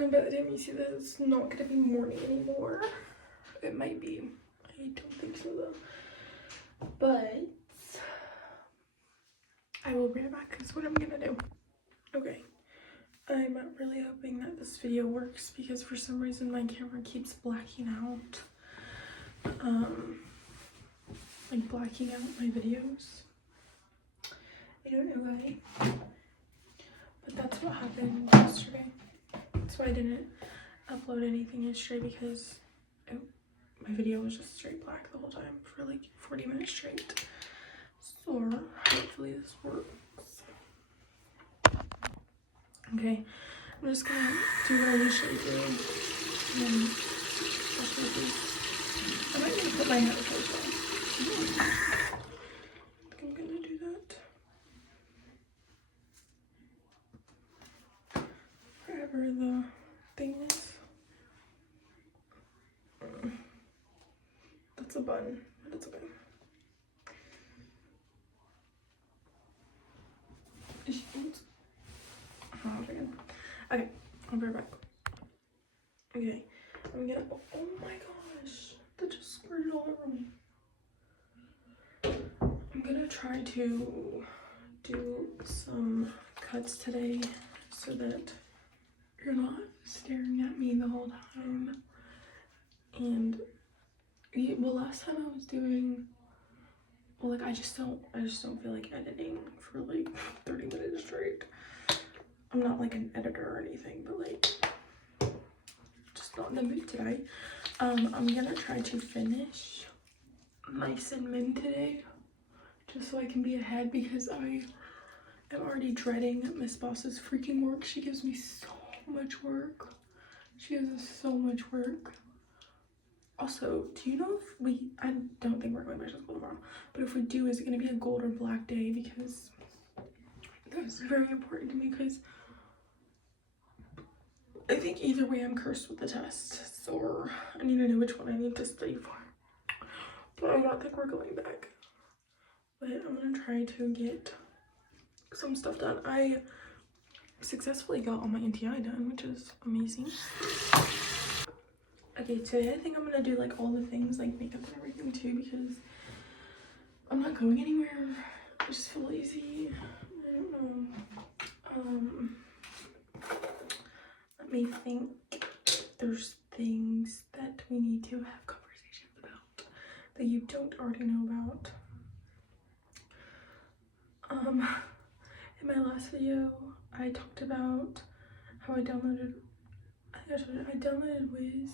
And by the time you see this, it's not gonna be morning anymore. It might be. I don't think so though. But I will be right back because what I'm gonna do. Okay. I'm really hoping that this video works because for some reason my camera keeps blacking out. Like blacking out my videos. I don't know why. But that's what happened yesterday. That's why I didn't upload anything yesterday because my video was just straight black the whole time for like 40 minutes straight. So hopefully this works. Okay, I'm just gonna do what I usually do and then brush my teeth. I might need to put my hair first on. I think I'm gonna do that. Wherever the thing is. That's a bun, but it's okay. Okay, I'll be right back. Okay, I'm gonna, oh my gosh, that just squirted all over me. I'm gonna try to do some cuts today so that you're not staring at me the whole time. And well, last time I was doing, well, like I just don't feel like editing for like 30 minutes straight. I'm not like an editor or anything, but like just not in the mood today. I'm gonna try to finish Mice and Men today just so I can be ahead because I am already dreading Miss Boss's freaking work. She gives me so much work. She gives us so much work. Also, do you know if I don't think we're going back to school tomorrow, but if we do, is it going to be a gold or black day? Because that's very important to me because I think either way I'm cursed with the test, so I need to know which one I need to study for. But I don't think we're going back. But I'm going to try to get some stuff done. I successfully got all my NTI done, which is amazing. Okay, today I think I'm gonna do like all the things like makeup and everything too because I'm not going anywhere. I just feel lazy. I don't know. Let me think. There's things that we need to have conversations about that you don't already know about. In my last video, I talked about how I downloaded Wiz.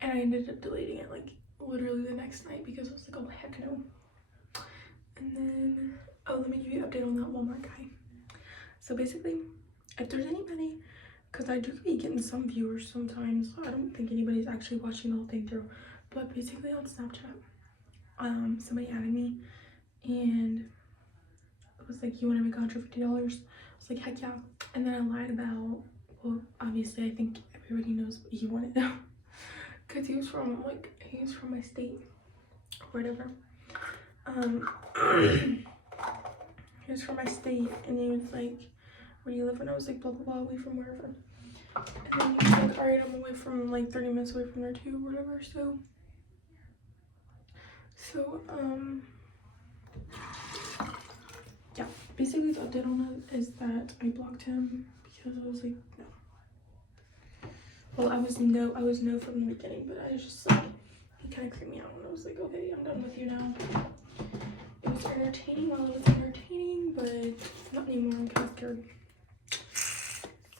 And I ended up deleting it like literally the next night because I was like, oh heck no. And then, oh, let me give you an update on that Walmart guy. So basically, if there's anybody, because I do be getting some viewers sometimes, so I don't think anybody's actually watching the whole thing through. But basically on Snapchat, somebody added me and it was like, you want to make $150? I was like, heck yeah. And then I lied about, well, obviously I think everybody knows what he wanted now. Because he was from my state or whatever. He was from my state and he was like, where do you live? And I was like, blah blah blah, away from wherever. And then he was like, alright, I'm away from like 30 minutes away from there too, or whatever. So yeah, basically the update on it is that I blocked him because I was like, no. Well, I was no from the beginning, but I was just like, he kind of creeped me out and I was like, okay, I'm done with you now. It was entertaining while it was entertaining, but not anymore. I'm kind of scared.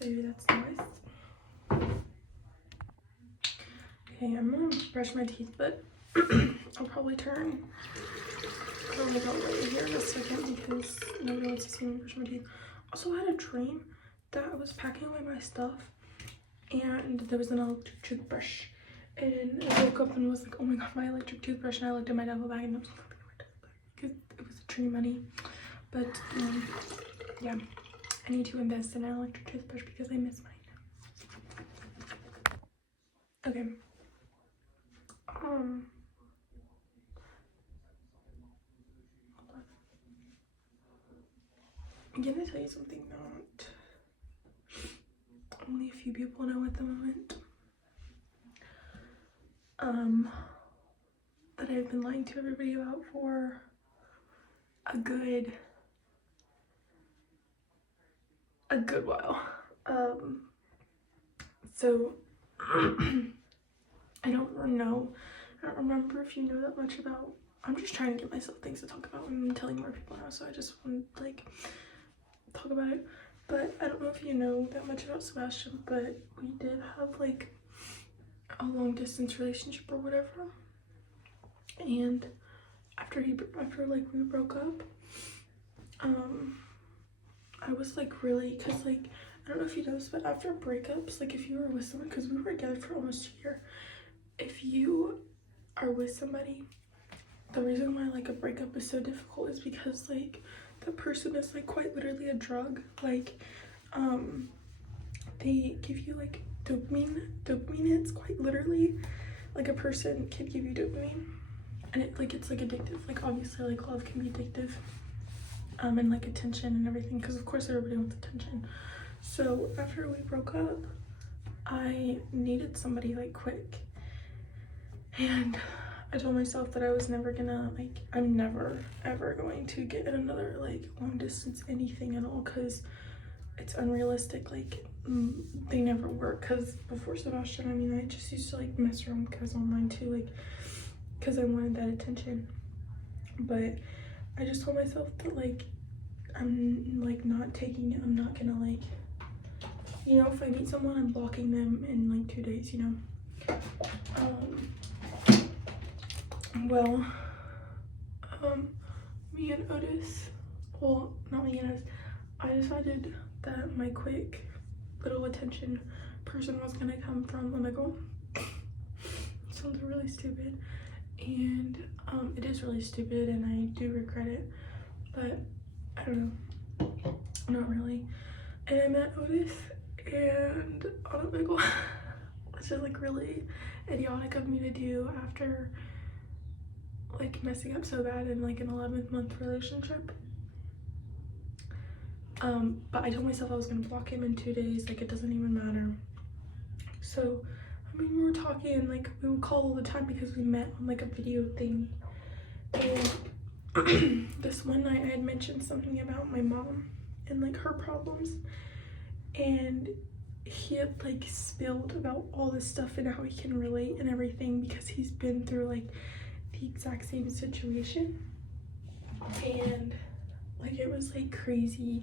So that's nice. Okay, I'm gonna brush my teeth, but I'll probably turn right here in a second because nobody wants to see me brush my teeth. Also, I had a dream that I was packing away my stuff and there was an electric toothbrush. And I woke up and was like, oh my god, my electric toothbrush. And I looked at my duffel bag and I was like, because it was a dream money. But yeah, I need to invest in an electric toothbrush because I miss mine. Okay. Hold on. I'm gonna tell you something not only a few people know at the moment. That I've been lying to everybody about for a good while. So I don't remember if you know that much about. I'm just trying to give myself things to talk about and I'm telling more people now, so I just want to like talk about it. But I don't know if you know that much about Sebastian, but we did have like a long distance relationship or whatever. And after like we broke up, I was like really, cause like I don't know if you know this, but after breakups, like if you were with someone, because we were together for almost a year, if you are with somebody, the reason why like a breakup is so difficult is because like the person is like quite literally a drug. Like they give you like dopamine hits, quite literally. Like a person can give you dopamine and it's like addictive. Like obviously like love can be addictive, and like attention and everything, because of course everybody wants attention. So after we broke up, I needed somebody like quick, and I told myself that I was never gonna like, I'm never ever going to get another like long distance anything at all, because it's unrealistic. Like they never work. Because before Sebastian, I mean, I just used to like mess around with guys online too, like because I wanted that attention. But I just told myself that like I'm like not taking it. I'm not gonna like, you know, if I meet someone, I'm blocking them in like 2 days, you know. Well, me and Otis, well, not me and Otis, I decided that my quick little attention person was gonna come from Omegle. Sounds really stupid, and it is really stupid, and I do regret it, but I don't know, not really. And I met Otis and on Omegle, which is like really idiotic of me to do after like messing up so bad in like an 11-month relationship. But I told myself I was gonna block him in 2 days, like it doesn't even matter. So I mean, we were talking and like we would call all the time because we met on like a video thing. And this one night I had mentioned something about my mom and like her problems, and he had like spilled about all this stuff and how he can relate and everything because he's been through like the exact same situation. And like it was like crazy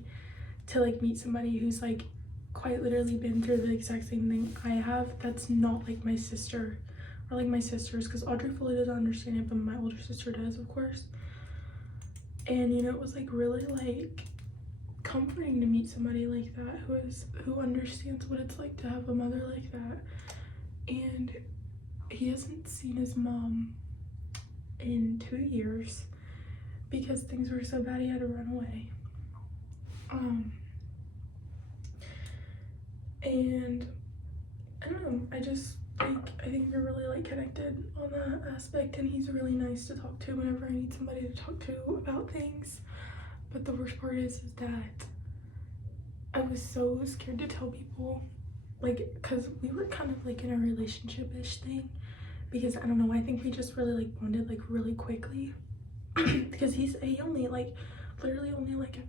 to like meet somebody who's like quite literally been through the exact same thing I have. That's not like my sister or like my sisters, because Audrey fully doesn't understand it, but my older sister does, of course. And you know, it was like really like comforting to meet somebody like that who understands what it's like to have a mother like that. And he hasn't seen his mom in 2 years because things were so bad he had to run away. And I don't know, I just like, I think we're really like connected on that aspect, and he's really nice to talk to whenever I need somebody to talk to about things. But the worst part is that I was so scared to tell people, like, because we were kind of like in a relationship-ish thing, because I don't know, I think we just really like bonded like really quickly. Because he only like literally only like I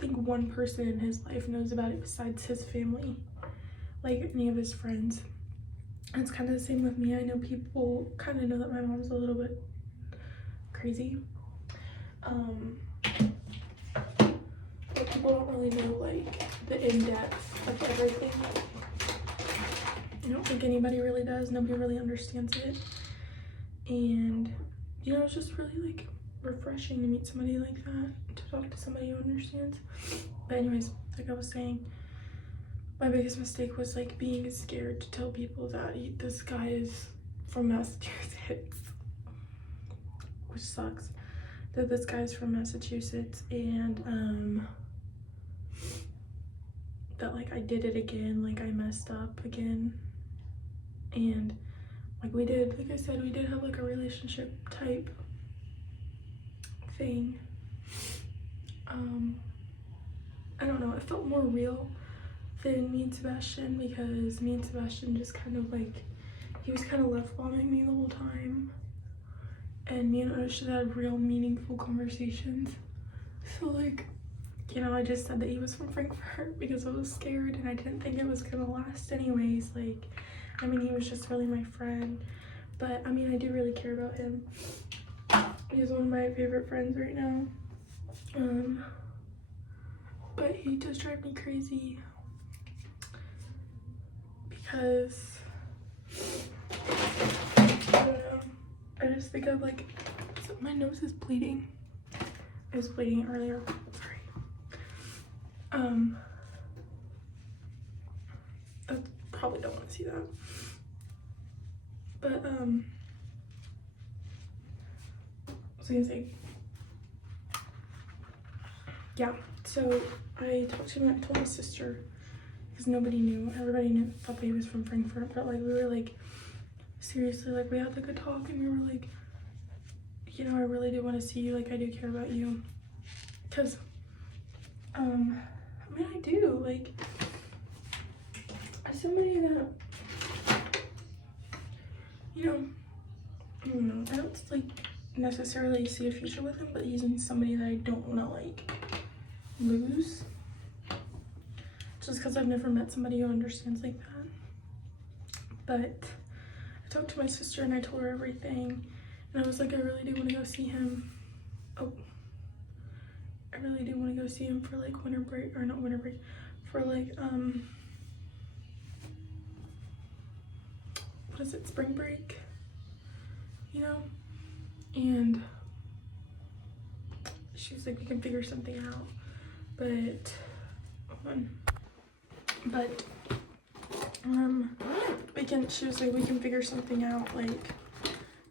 think one person in his life knows about it besides his family, like any of his friends. And it's kind of the same with me. I know people kind of know that my mom's a little bit crazy, but people don't really know like the in-depth of everything. I don't think anybody really does. Nobody really understands it. And you know, it's just really like refreshing to meet somebody like that, to talk to somebody who understands. But anyways, like I was saying, my biggest mistake was like being scared to tell people that this guy is from Massachusetts, which sucks, that this guy's from Massachusetts, and that like I did it again, like I messed up again. And like we did, like I said, we did have like a relationship type thing. I don't know, it felt more real than me and Sebastian, because me and Sebastian just kind of like, he was kind of left bombing me the whole time, and me and Otis should have real meaningful conversations. So like, you know, I just said that he was from Frankfurt because I was scared and I didn't think it was gonna last anyways. Like, I mean, he was just really my friend, but I mean, I do really care about him. He's one of my favorite friends right now. But he does drive me crazy because I don't know. I just think of like, so my nose is bleeding. It was bleeding earlier. Sorry. I probably don't want to see that. But what was I gonna say? Yeah. So I talked to him. I told my sister because nobody knew. Everybody thought that he was from Frankfurt, but like we were like, seriously, like we had like a talk and we were like, you know, I really do want to see you. Like I do care about you, because I mean, I do. Like, as somebody that, you know, I don't know, I don't like necessarily see a future with him, but he's somebody that I don't want to like lose, just because I've never met somebody who understands like that. But I talked to my sister and I told her everything, and I was like, I really do want to go see him. Oh, I really do want to go see him for like winter break, or not winter break, for like what is it, spring break, you know? And she's like, we can figure something out, but she was like, we can figure something out, like,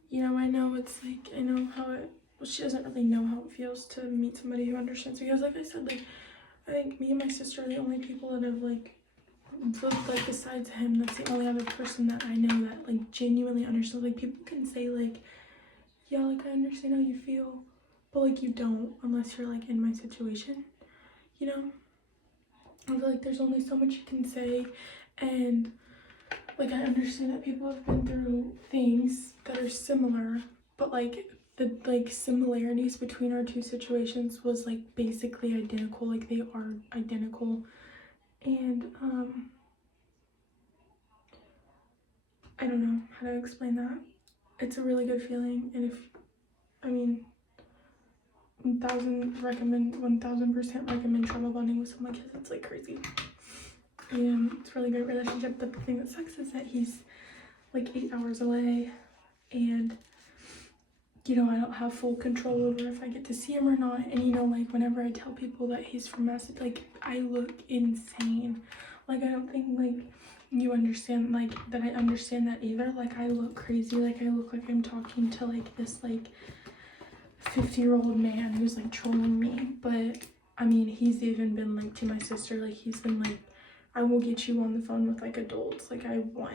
you know, I know it's like, I know how it, well, she doesn't really know how it feels to meet somebody who understands, because like I said, like, I think me and my sister are the only people that have like besides him, that's the only other person that I know that like genuinely understands. Like, people can say like, yeah, like I understand how you feel, but like you don't unless you're like in my situation, you know? I feel like there's only so much you can say, and like I understand that people have been through things that are similar, but like the like similarities between our two situations was like basically identical. Like, they are identical, and I don't know how to explain that. It's a really good feeling, and if, I mean, 1000% recommend travel bonding with someone, because it's like crazy. And it's a really great relationship, but the thing that sucks is that he's like 8 hours away, and you know, I don't have full control over if I get to see him or not. And you know, like whenever I tell people that he's from Massachusetts, like I look insane. Like, I don't think like you understand like that I understand that either. Like, I look crazy. Like, I look like I'm talking to like this like 50-year-old man who's like trolling me. But I mean, he's even been like to my sister, like he's been like, I will get you on the phone with like adults. Like, I want,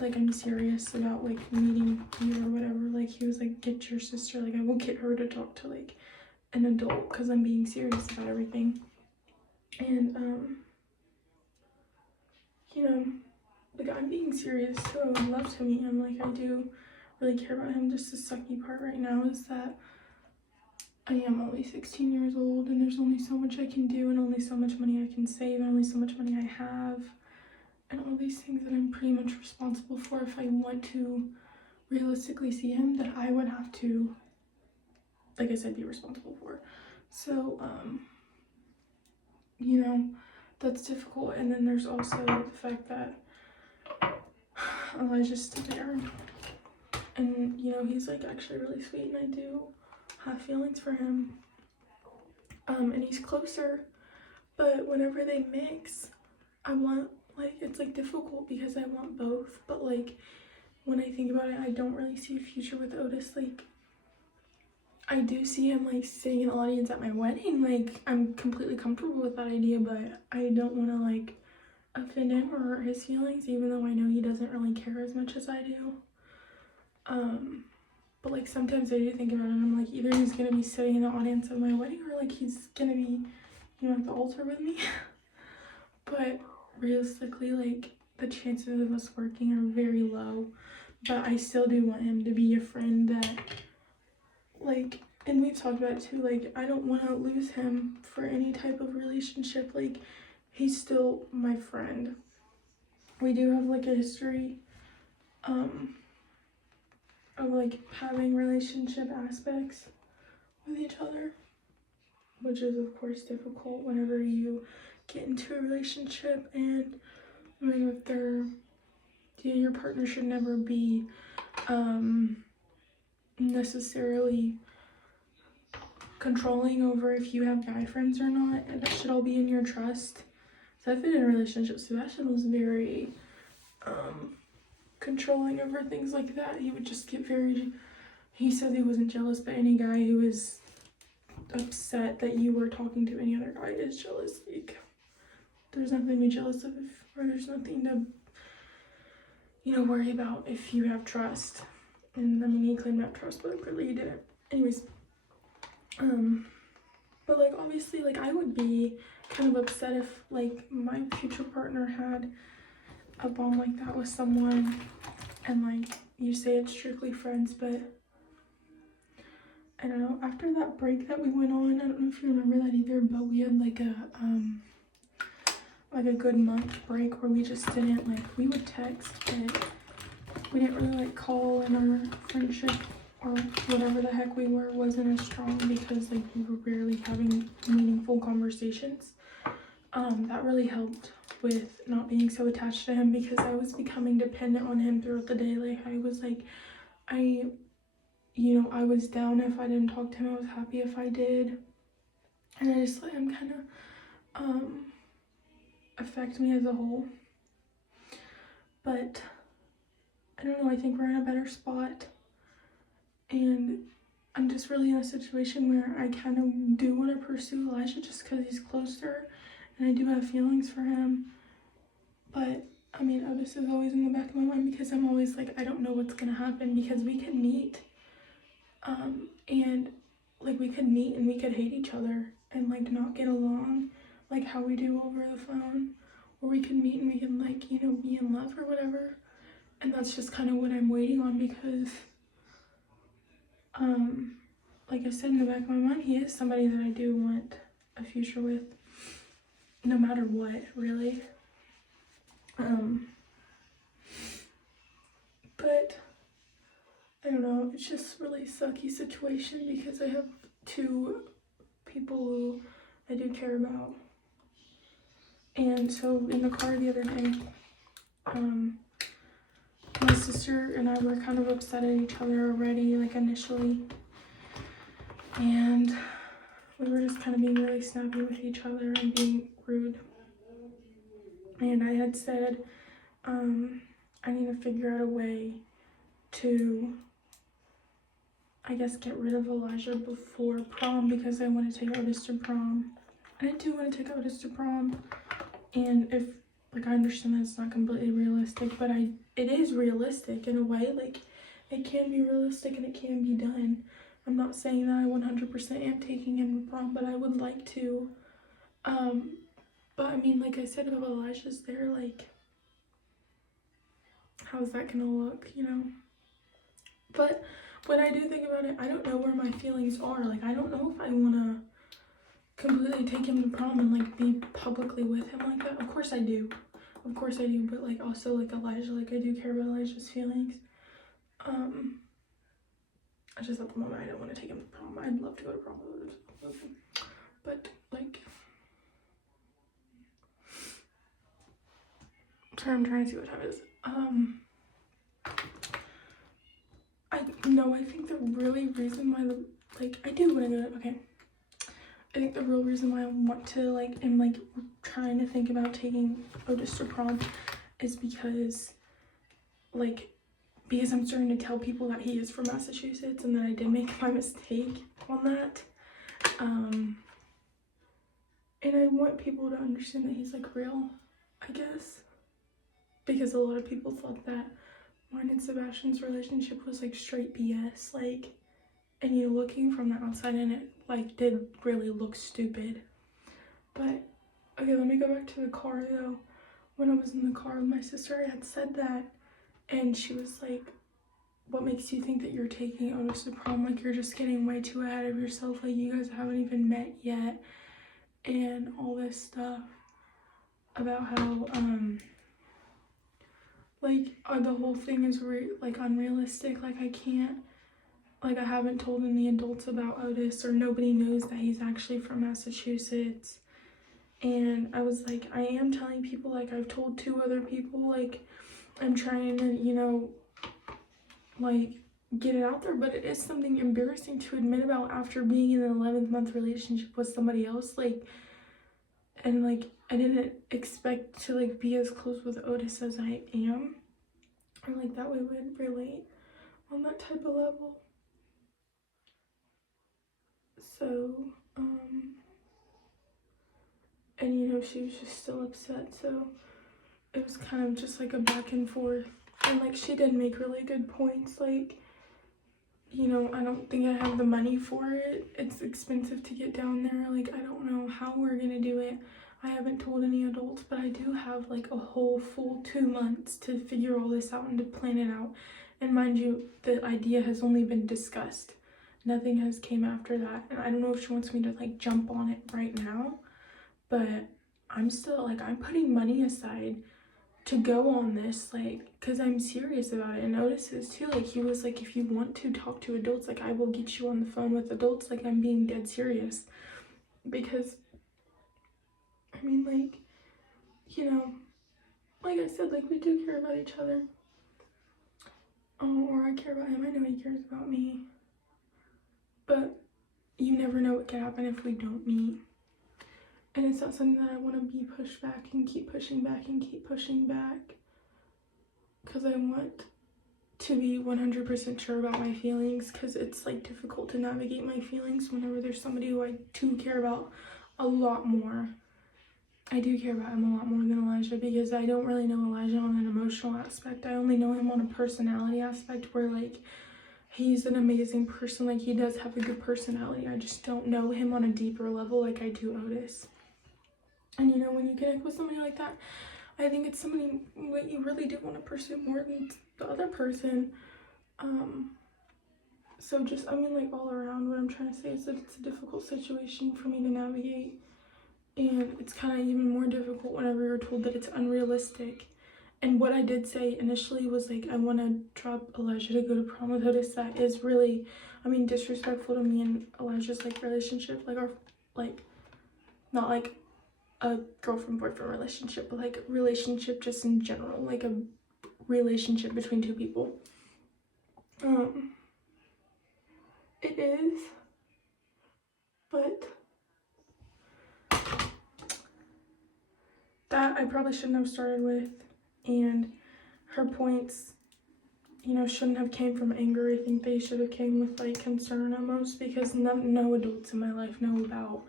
like, I'm serious about like meeting you or whatever. Like, he was like, get your sister, like I will get her to talk to like an adult, because I'm being serious about everything. And you know, like I'm being serious too. I would love to meet him. Like, I do really care about him. Just the sucky part right now is that I am only 16 years old, and there's only so much I can do, and only so much money I can save, and only so much money I have, and all these things that I'm pretty much responsible for. If I want to realistically see him, that I would have to, like I said, be responsible for. So you know, that's difficult. And then there's also the fact that Elijah's still there, and you know, he's like actually really sweet, and I do have feelings for him, and he's closer, but whenever they mix, I want, like, it's like difficult because I want both. But like, when I think about it, I don't really see a future with Otis. Like, I do see him like sitting in the audience at my wedding. Like, I'm completely comfortable with that idea, but I don't want to like offend him or hurt his feelings, even though I know he doesn't really care as much as I do. But like sometimes I do think about it, and I'm like, either he's gonna be sitting in the audience of my wedding, or like he's gonna be, you know, at the altar with me. But realistically, like, the chances of us working are very low, but I still do want him to be a friend that, like, and we've talked about it too, like, I don't want to lose him for any type of relationship. Like, he's still my friend. We do have, like, a history of, like, having relationship aspects with each other, which is, of course, difficult whenever you get into a relationship. And I mean, if they're, your partner should never be necessarily controlling over if you have guy friends or not, and that should all be in your trust. So I've been in a relationship, Sebastian was very controlling over things like that. He would just get very, he said he wasn't jealous, but any guy who is upset that you were talking to any other guy is jealous. Like, there's nothing to be jealous of, or there's nothing to, you know, worry about if you have trust. And I mean, he claimed to have trust, but clearly he didn't. Anyways, but like, obviously, like, I would be kind of upset if, like, my future partner had a bond like that with someone, and, like, you say it's strictly friends, but I don't know, after that break that we went on, I don't know if you remember that either, but we had like a good month break where we just didn't, like, we would text, but we didn't really, like, call, and our friendship or whatever the heck we were wasn't as strong because, like, we were rarely having meaningful conversations. That really helped with not being so attached to him, because I was becoming dependent on him throughout the day. Like, I was like, I was down if I didn't talk to him, I was happy if I did, and I just let him kind of affect me as a whole. But I don't know, I think we're in a better spot, and I'm just really in a situation where I kind of do want to pursue Elijah just because he's closer, and I do have feelings for him. But I mean, this is always in the back of my mind, because I'm always like, I don't know what's gonna happen, because we could meet and, like, we could meet and we could hate each other and, like, not get along like how we do over the phone, or we could meet and we can, like, you know, be in love or whatever. And that's just kind of what I'm waiting on, because like I said, in the back of my mind, he is somebody that I do want a future with, no matter what, really. But I don't know, it's just really sucky situation, because I have two people who I do care about. And so in the car the other day, my sister and I were kind of upset at each other already, like, initially, and we were just kind of being really snappy with each other and being rude. And I had said, I need to figure out a way to, I guess, get rid of Elijah before prom, because I want to take Otis to prom. And I do want to take Otis to prom. And if, like, I understand that it's not completely realistic, but it is realistic in a way. Like, it can be realistic and it can be done. I'm not saying that I 100% am taking him to prom, but I would like to. But I mean, like I said, if Elijah's there, like, how's that gonna look, you know? But when I do think about it, I don't know where my feelings are. Like, I don't know if I want to completely take him to prom and, like, be publicly with him like that. Of course I do. Of course I do. But, like, also, like, Elijah, like, I do care about Elijah's feelings. I just at the moment, I don't want to take him to prom. I'd love to go to prom with him. But, like, sorry, I'm trying to see what time it is. I think the really reason why I do want to go, okay. I think the real reason why I want to, like, am, like, trying to think about taking Otis to prom is because, like, because I'm starting to tell people that he is from Massachusetts and that I did make my mistake on that. And I want people to understand that he's, like, real, I guess. Because a lot of people thought that mine and Sebastian's relationship was, like, straight BS, like, and, you know, looking from the outside in, it, like, did really look stupid. But, okay, let me go back to the car, though. when I was in the car with my sister, I had said that, and she was like, what makes you think that you're taking Otis to prom? Like, you're just getting way too ahead of yourself. Like, you guys haven't even met yet, and all this stuff about how, like, the whole thing is, like, unrealistic. Like, I can't, like, I haven't told any adults about Otis, or nobody knows that he's actually from Massachusetts. And I was like, I am telling people, like, I've told 2 other people, like, I'm trying to, you know, like, get it out there, but it is something embarrassing to admit about after being in an 11th month relationship with somebody else. Like, and like, I didn't expect to like be as close with Otis as I am, or like that we would relate on that type of level. So, and you know, she was just still upset, so it was kind of just like a back and forth. And like, she did make really good points, like, you know, I don't think I have the money for it. It's expensive to get down there. Like, I don't know how we're gonna do it. I haven't told any adults, but I do have like a whole full 2 months to figure all this out and to plan it out. And mind you, the idea has only been discussed. Nothing has came after that. And I don't know if she wants me to like jump on it right now, but I'm still like, I'm putting money aside to go on this, like, because I'm serious about it. And Otis is too, like, he was like, if you want to talk to adults, like, I will get you on the phone with adults. Like, I'm being dead serious, because I mean, like, you know, like I said, like, we do care about each other, or I care about him. I know he cares about me, but you never know what could happen if we don't meet. And it's not something that I want to be pushed back and keep pushing back and keep pushing back, because I want to be 100% sure about my feelings, because it's like difficult to navigate my feelings whenever there's somebody who I do care about a lot more. I do care about him a lot more than Elijah, because I don't really know Elijah on an emotional aspect. I only know him on a personality aspect, where like, he's an amazing person. Like, he does have a good personality. I just don't know him on a deeper level like I do Otis. And you know, when you connect with somebody like that, I think it's somebody that you really do want to pursue more than the other person. So just, I mean, like, all around, what I'm trying to say is that it's a difficult situation for me to navigate. And it's kind of even more difficult whenever you're told that it's unrealistic. And what I did say initially was like, I want to drop Elijah to go to prom with Otis. That is really, I mean, disrespectful to me and Elijah's like relationship, like our, like, not like a girlfriend-boyfriend relationship, but like a relationship just in general, like a relationship between 2 people. It is, but that I probably shouldn't have started with, and her points, you know, shouldn't have came from anger. I think they should have came with like concern almost, because no adults in my life know about,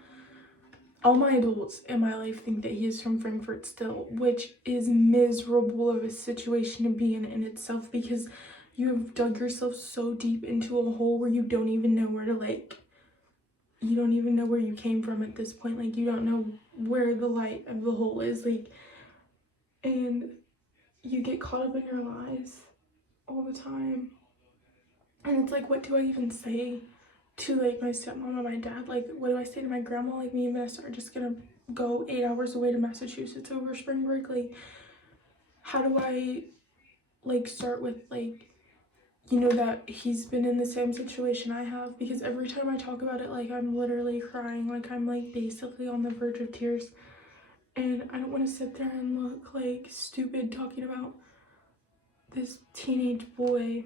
all my adults in my life think that he is from Frankfurt still, which is miserable of a situation to be in itself, because you have dug yourself so deep into a hole where you don't even know where to, like, you don't even know where you came from at this point. Like, you don't know where the light of the hole is, like, and you get caught up in your lies all the time. And it's like, what do I even say to like my stepmom and my dad? Like, what do I say to my grandma? Like, me and Vanessa are just gonna go 8 hours away to Massachusetts over spring break. Like, how do I like start with, like, you know, that he's been in the same situation I have? Because every time I talk about it, like, I'm literally crying. Like, I'm like basically on the verge of tears, and I don't want to sit there and look like stupid talking about this teenage boy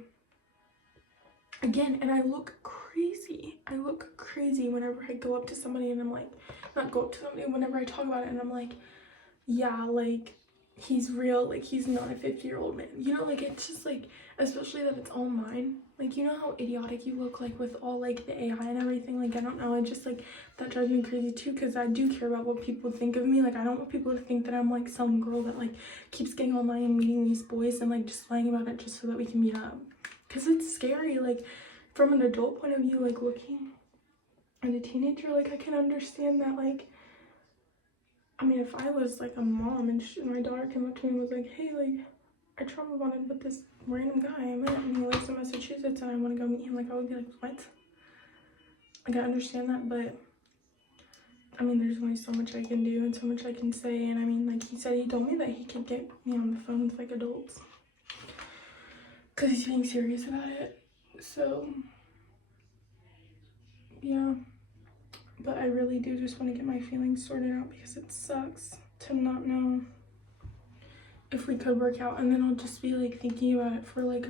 again. And I look crazy. I look crazy whenever I go up to somebody and I'm like, not go up to somebody, whenever I talk about it and I'm like, yeah, like, he's real, like, he's not a 50-year-old man, you know? Like, it's just like, especially that it's all mine. Like, you know how idiotic you look, like, with all like the AI and everything? Like, I don't know, I just like, that drives me crazy too, because I do care about what people think of me. Like, I don't want people to think that I'm like some girl that like keeps getting online and meeting these boys and like just lying about it just so that we can meet up, because it's scary. Like, from an adult point of view, like, looking at a teenager, like, I can understand that, like, I mean, if I was like a mom and my daughter came up to me and was like, hey, like, I trauma bonded with this random guy I met and he lives in Massachusetts and I want to go meet him, like, I would be like, what? Like, I understand that, but I mean, there's only so much I can do and so much I can say. And I mean, like, he told me that he could get me on the phone with like adults because he's being serious about it. So yeah, but I really do just want to get my feelings sorted out because it sucks to not know if we could work out. And then I'll just be like thinking about it for like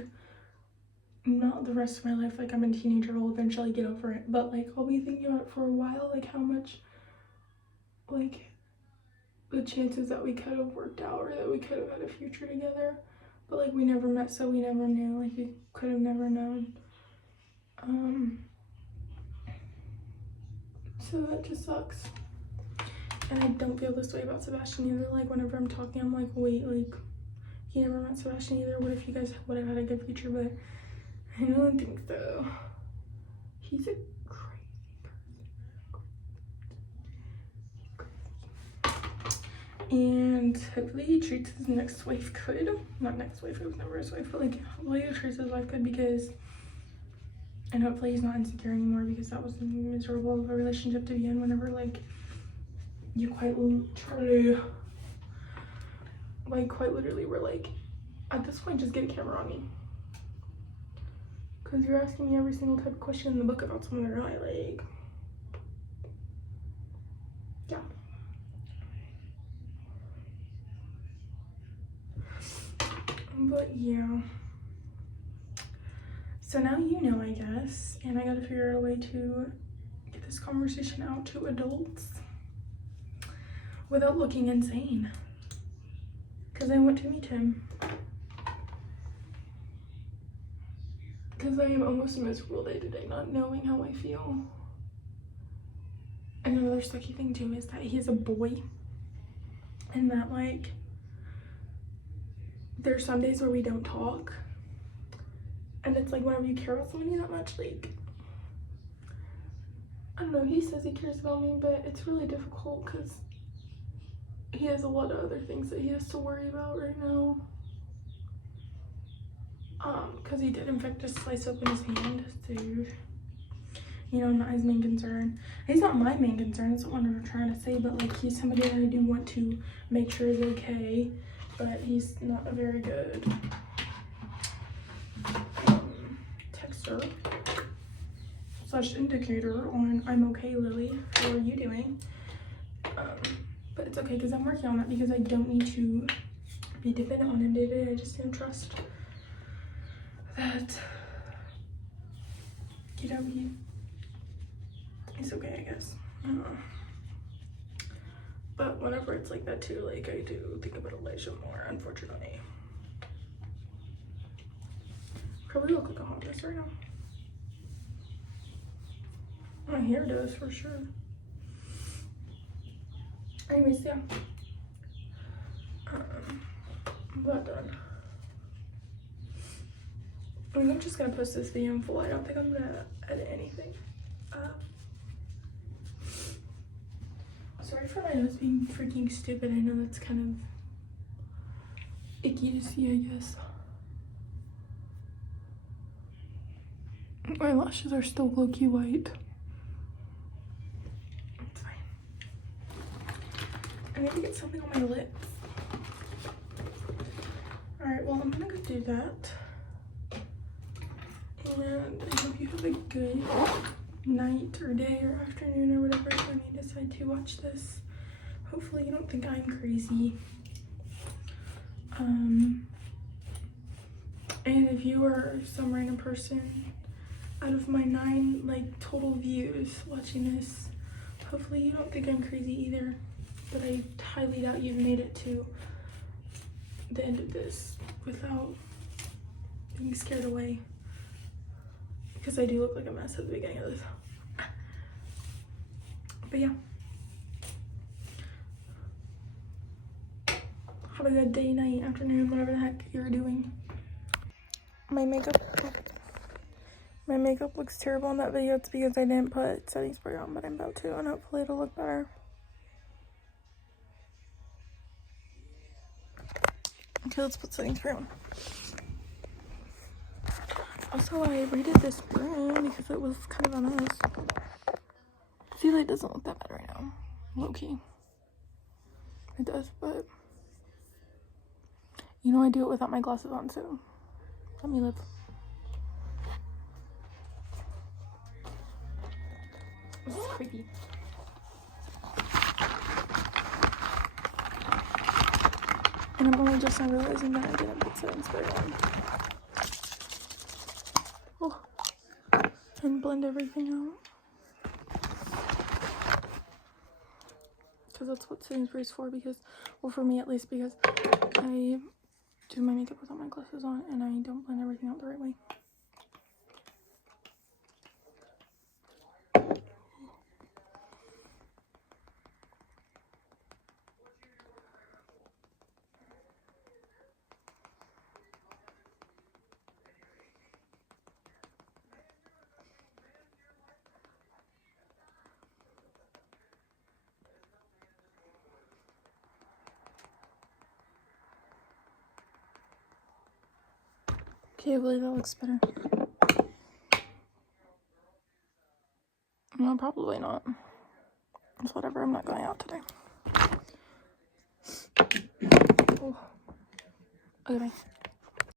not the rest of my life. Like, I'm a teenager, I'll eventually get over it, but like I'll be thinking about it for a while, like how much like the chances that we could have worked out or that we could have had a future together, but like we never met, so we never knew. Like, we could have never known. So that just sucks. And I don't feel this way about Sebastian either. Like, whenever I'm talking, I'm like, wait, like, he never met Sebastian either. What if you guys would have had a good future? But I don't think so. He's a crazy person. And hopefully he treats his next wife good. Not next wife, it was never his wife, but like, hopefully he treats his wife good, because, and hopefully he's not insecure anymore, because that was miserable of a relationship to be in whenever like you quite literally were like, at this point, just get a camera on me. Because you're asking me every single type of question in the book about someone that I like. Yeah. But yeah. So now you know, I guess. And I gotta figure out a way to get this conversation out to adults without looking insane. Because I want to meet him. Because I am almost miserable day to day, not knowing how I feel. And another sucky thing too is that he's a boy. And that like, there's some days where we don't talk. And it's like, whenever you care about somebody that much, like, I don't know, he says he cares about me, but it's really difficult because he has a lot of other things that he has to worry about right now. Because he did in fact just slice open his hand, so, you know, not his main concern. He's not my main concern, that's not what I'm trying to say, but like, he's somebody that I do want to make sure is okay, but he's not a very good texter / indicator on I'm okay, Lily, how are you doing? But it's okay, because I'm working on that, because I don't need to be dependent on him day to day. I just don't trust that, you know, he's okay, I guess. But whenever it's like that too, like, I do think about Elijah more, unfortunately. Probably look like a hot mess right now. My hair does, for sure. Anyways, yeah. I'm about done. I'm just gonna post this video in full. I don't think I'm gonna edit anything. Sorry for my nose being freaking stupid. I know that's kind of icky to see, I guess. My lashes are still low-key white. It's fine. I need to get something on my lips. Alright, well, I'm gonna go do that. And I hope you have a good night or day or afternoon or whatever when you decide to watch this. Hopefully you don't think I'm crazy. And if you are some random person out of my 9 like total views watching this, hopefully you don't think I'm crazy either. But I highly doubt you've made it to the end of this without being scared away. Because I do look like a mess at the beginning of this. But yeah. Have a good day, night, afternoon, whatever the heck you're doing. My makeup looks terrible in that video. It's because I didn't put setting spray on, but I'm about to, and hopefully it'll look better. Okay, let's put something through. Also, I raided this room because it was kind of a mess. See, like, it doesn't look that bad right now. Low-key. It does, but... You know I do it without my glasses on, so... Let me live. This is creepy. And I'm only just now realizing that I didn't put setting spray on. Oh. And blend everything out. Because that's what setting spray is for, because... Well, for me at least, because I do my makeup without my glasses on, and I don't blend everything out the right way. Okay, I believe that looks better. No, probably not. It's whatever, I'm not going out today. Oh. Okay, bye.